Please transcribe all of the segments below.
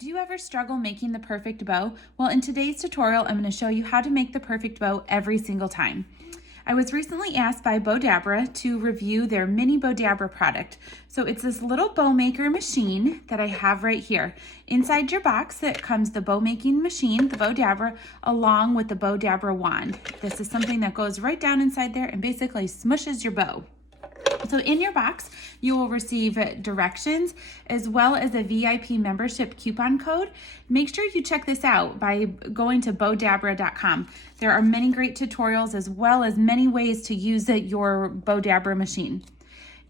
Do you ever struggle making the perfect bow? Well, in today's tutorial, I'm going to show you how to make the perfect bow every single time. I was recently asked by Bowdabra to review their mini Bowdabra product. So it's this little Bowmaker machine that I have right here. Inside your box, it comes the bow making machine, the Bowdabra, along with the Bowdabra wand. This is something that goes right down inside there and basically smushes your bow. So in your box, you will receive directions as well as a VIP membership coupon code. Make sure you check this out by going to bowdabra.com. There are many great tutorials as well as many ways to use your Bowdabra machine.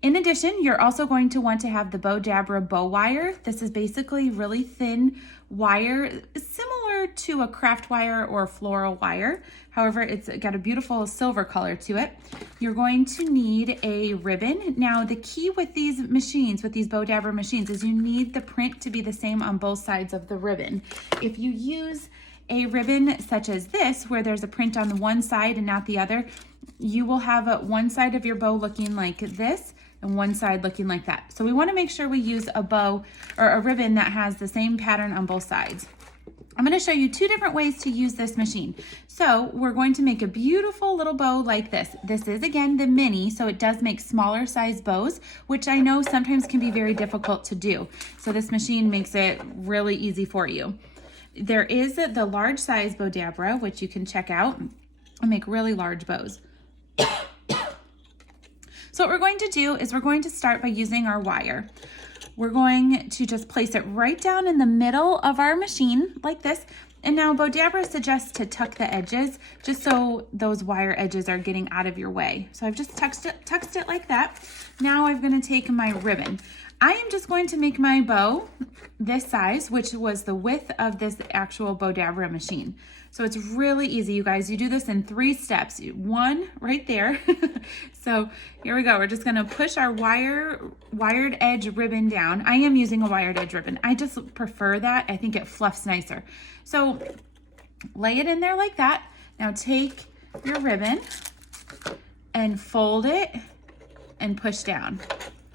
In addition, you're also going to want to have the Bowdabra bow wire. This is basically really thin wire, similar to a craft wire or floral wire. However, it's got a beautiful silver color to it. You're going to need a ribbon. Now, the key with these machines, with these Bowdabra machines, is you need the print to be the same on both sides of the ribbon. If you use a ribbon such as this, where there's a print on the one side and not the other, you will have one side of your bow looking like this and one side looking like that. So we want to make sure we use a bow or a ribbon that has the same pattern on both sides. I'm going to show you two different ways to use this machine. So we're going to make a beautiful little bow like this. This is again the mini, so it does make smaller size bows, which I know sometimes can be very difficult to do. So this machine makes it really easy for you. There is the large size Bowdabra, which you can check out and make really large bows. So what we're going to do is we're going to start by using our wire. We're going to just place it right down in the middle of our machine like this. And now Bowdabra suggests to tuck the edges just so those wire edges are getting out of your way. So I've just tucked it like that. Now I'm going to take my ribbon. I am just going to make my bow this size, which was the width of this actual Bowdabra machine. So it's really easy, you guys. You do this in 3 steps. One right there. So here we go. We're just gonna push our wired edge ribbon down. I am using a wired edge ribbon. I just prefer that. I think it fluffs nicer. So lay it in there like that. Now take your ribbon and fold it and push down.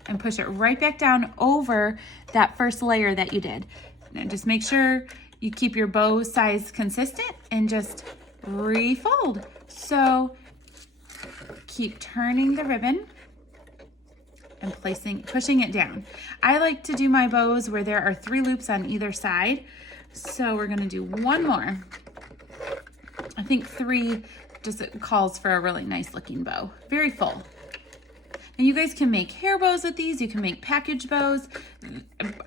And push it right back down over that first layer that you did. Now just make sure you keep your bow size consistent and just refold. So keep turning the ribbon and pushing it down. I like to do my bows where there are 3 loops on either side. So we're gonna do one more. I think 3 just calls for a really nice looking bow. Very full. And you guys can make hair bows with these. You can make package bows.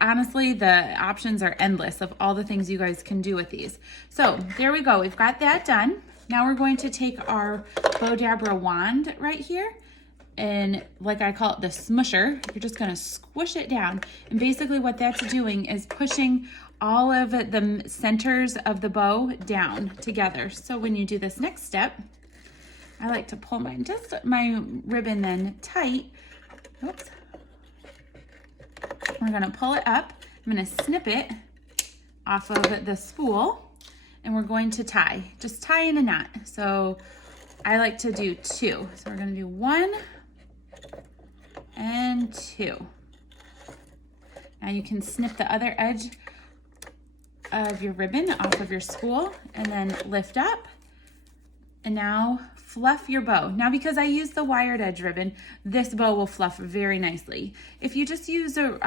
Honestly, the options are endless of all the things you guys can do with these. So there we go. We've got that done. Now we're going to take our Bowdabra wand right here. And like I call it the smusher, you're just going to squish it down. And basically what that's doing is pushing all of the centers of the bow down together. So when you do this next step, I like to pull my ribbon then tight. Oops. We're gonna pull it up. I'm gonna snip it off of the spool and we're going to tie. Just tie in a knot. So I like to do 2. So we're gonna do 1 and 2. Now you can snip the other edge of your ribbon off of your spool and then lift up. And now fluff your bow. Now because I use the wired edge ribbon, this bow will fluff very nicely. If you just use a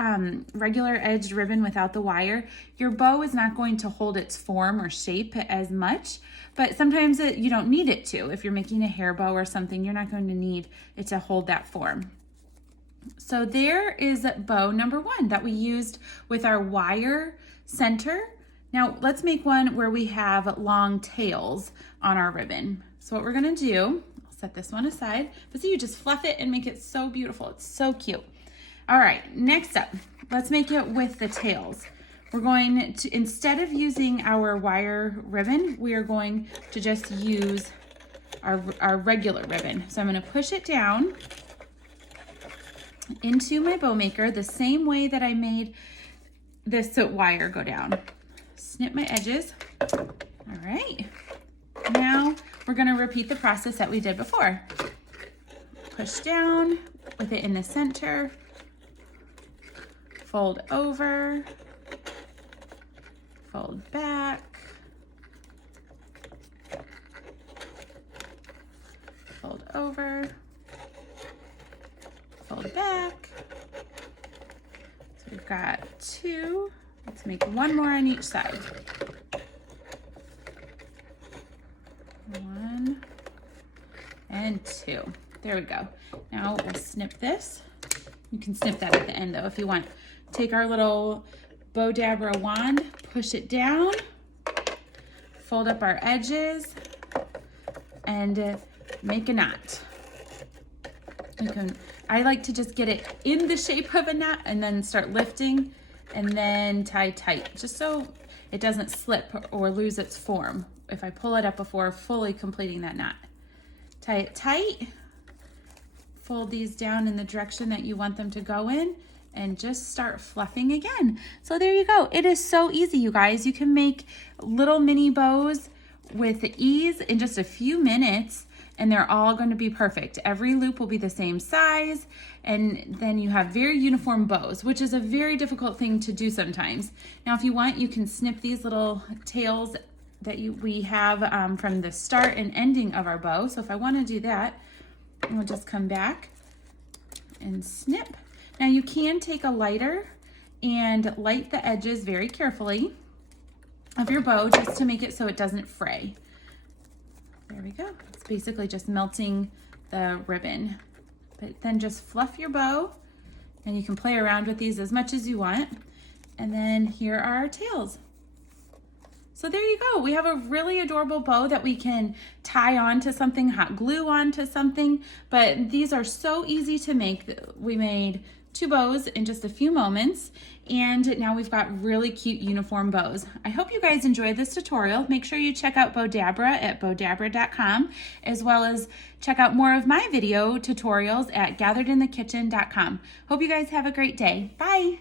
regular edged ribbon without the wire, your bow is not going to hold its form or shape as much, but sometimes you don't need it to. If you're making a hair bow or something, you're not going to need it to hold that form. So there is bow number 1 that we used with our wire center. Now let's make one where we have long tails on our ribbon. So what we're gonna do, I'll set this one aside, but see, you just fluff it and make it so beautiful. It's so cute. All right, next up, let's make it with the tails. We're going to, instead of using our wire ribbon, we are going to just use our regular ribbon. So I'm gonna push it down into my Bowmaker the same way that I made this wire go down. Snip my edges. All right. Now we're going to repeat the process that we did before. Push down with it in the center. Fold over. fold back, fold over, fold back. So we've got 2. Let's make 1 more on each side. 1 and 2. There we go. Now we'll snip this. You can snip that at the end though if you want. Take our little Bowdabra wand, push it down, fold up our edges, and make a knot. I like to just get it in the shape of a knot and then start lifting and then tie tight, just so it doesn't slip or lose its form if I pull it up before fully completing that knot. Tie it tight, fold these down in the direction that you want them to go in, and just start fluffing again. So there you go. It is so easy, you guys. You can make little mini bows with ease in just a few minutes, and they're all going to be perfect. Every loop will be the same size, and then you have very uniform bows, which is a very difficult thing to do sometimes. Now, if you want, you can snip these little tails that we have from the start and ending of our bow. So if I want to do that, we'll just come back and snip. Now you can take a lighter and light the edges very carefully of your bow just to make it so it doesn't fray. There we go. It's basically just melting the ribbon. But then just fluff your bow, and you can play around with these as much as you want. And then here are our tails. So there you go. We have a really adorable bow that we can tie onto something, hot glue onto something, but these are so easy to make. We made 2 bows in just a few moments, and now we've got really cute uniform bows. I hope you guys enjoyed this tutorial. Make sure you check out Bowdabra at bowdabra.com, as well as check out more of my video tutorials at gatheredinthekitchen.com. Hope you guys have a great day. Bye.